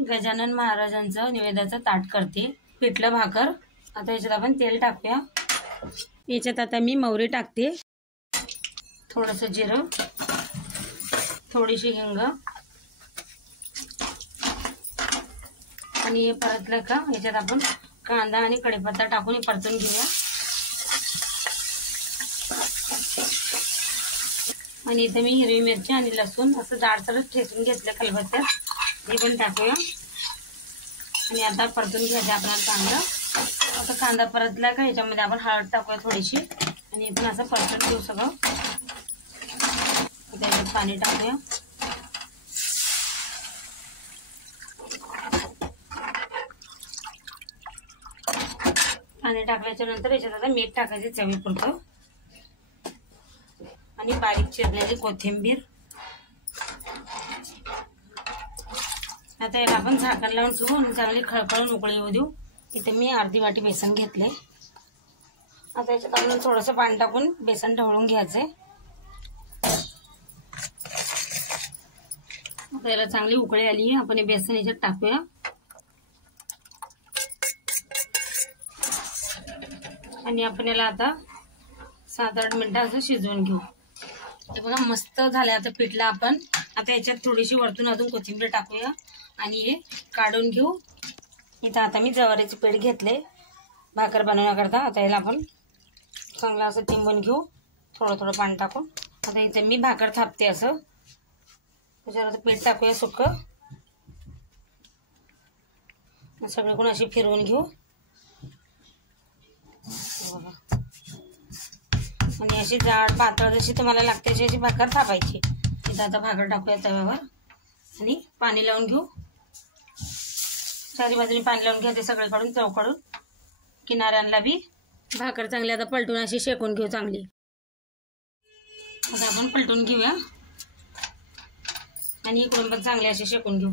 गजानन महाराजांचं निवेदाचं ताट करते, पिठलं भाकर। आता याच्यात आपण तेल टाकूया। याच्यात आता मी मोहरी टाकते, थोडंसं जिरं, थोडीशी हिंग आणि हे परतलं का याच्यात आपण कांदा आणि कढीपत्ता टाकून परतून घेऊया। आणि इथे मी हिरवी मिरची आणि लसूण असं जाडसरच ठेचून घेतलं खलबत्त्यात, हे पण टाकूया आणि आता परतून घ्यायचं आपल्याला चांगलं। आता कांदा परतला का याच्यामध्ये आपण हळद टाकूया थोडीशी आणि हे पण असं परतून घेऊ सगळं। त्याच्यात पाणी टाकूया, पाणी टाकल्याच्या नंतर याच्यात आता मीठ टाकायचे चवीपुरतं आणि बारीक चिरलेली कोथिंबीर। आता याला आपण झाकण लावून ठेवू आणि चांगली खळखळून उकळी येऊ देऊ। इथे मी अर्धी वाटी बेसन घेतले। आता याच्यात आपण थोडंसं पाणी टाकून बेसन ढवळून घ्यायचंय। आता याला चांगली उकळी आली आहे, आपण हे बेसन याच्यात टाकूया आणि आपण याला आता 7-8 मिनिटं असं शिजवून घेऊ। हे बघा मस्त झालं आता पिठलं आपण। आता याच्यात थोडीशी वरतून अजून कोथिंबीर टाकूया आणि हे काढून घेऊ। इथं आता मी ज्वारीचे पीठ घेतले भाकर बनवण्याकरता। आता याला आपण चांगलं असं तिंबून घेऊ, थोडं थोडं पाणी टाकून। आता इथे मी भाकर थापते असं, त्याच्यावर पीठ टाकूया सुकं, सगळीकडून अशी फिरवून घेऊ आणि अशी जाड पातळ जशी तुम्हाला लागते अशी भाकर थापायची। इथं आता भाकर टाकूया तव्यावर आणि पाणी लावून घेऊ, चारी बाजूने पाणी लावून घ्यायचे सगळीकडून चौकडून किनाऱ्यांना बी। भाकर चांगली आता पलटून अशी शेकून घेऊ चांगली। आता आपण पलटून घेऊया आणि इकडून पण चांगली अशी शेकून घेऊ।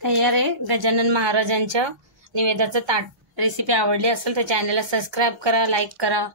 तयार आहे गजानन महाराजांच्या निवेदाचं ताट। रेसिपी आवडली असेल तर चॅनलला सबस्क्राईब करा, लाईक करा।